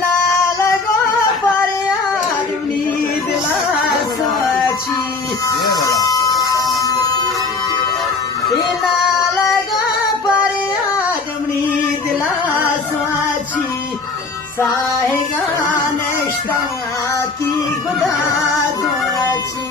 लाल गो पर्यादुनी दिलासाची लाल गो पर्यादुनी दिलासाची साहेगानेष्टाती गुदाची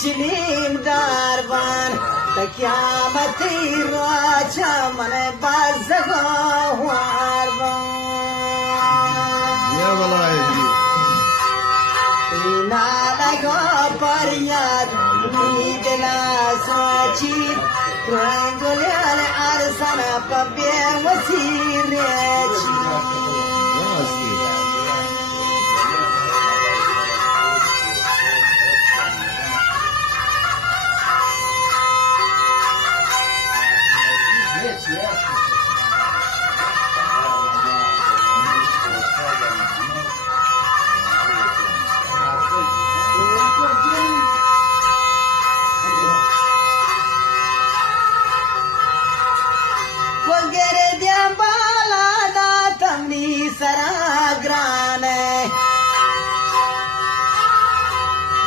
चिलीम Durban तक्यामती राजा मन बाजगो नालगो परियाद नीदला सोचित रंगोल्यान आरसन पब्ये वसीरेची वगैरे द्या बाला दातमनी सराग्रान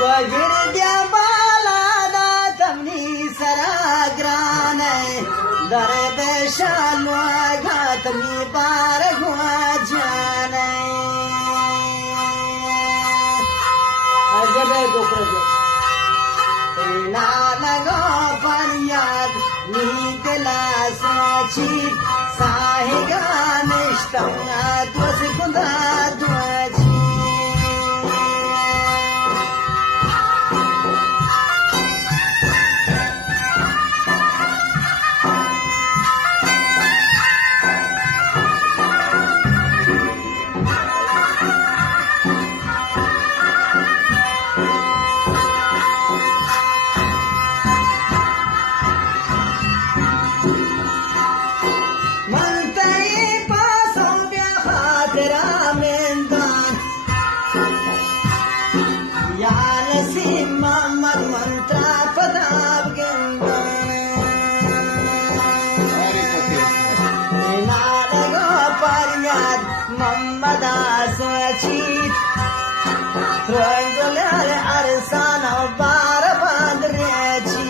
वगैरे द्या बाला दातमनी सराग्रान दरबेशालो घातमी बार घुआजान अजबे गोकर नालगो पर्याद नीतला साची साहेगानेष्टं द्वस गुदा द्वची Muhammad mantra padab gendane naalago paryad Muhammad asachit rangolale arsana bar badrechi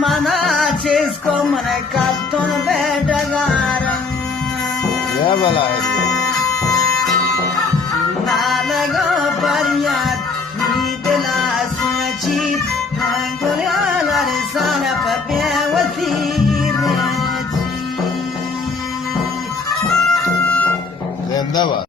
Manacisco Manacatton Bedagaran Nalago Pariat Nidela Sachit Mangoliana Sana Papiawati Zendaba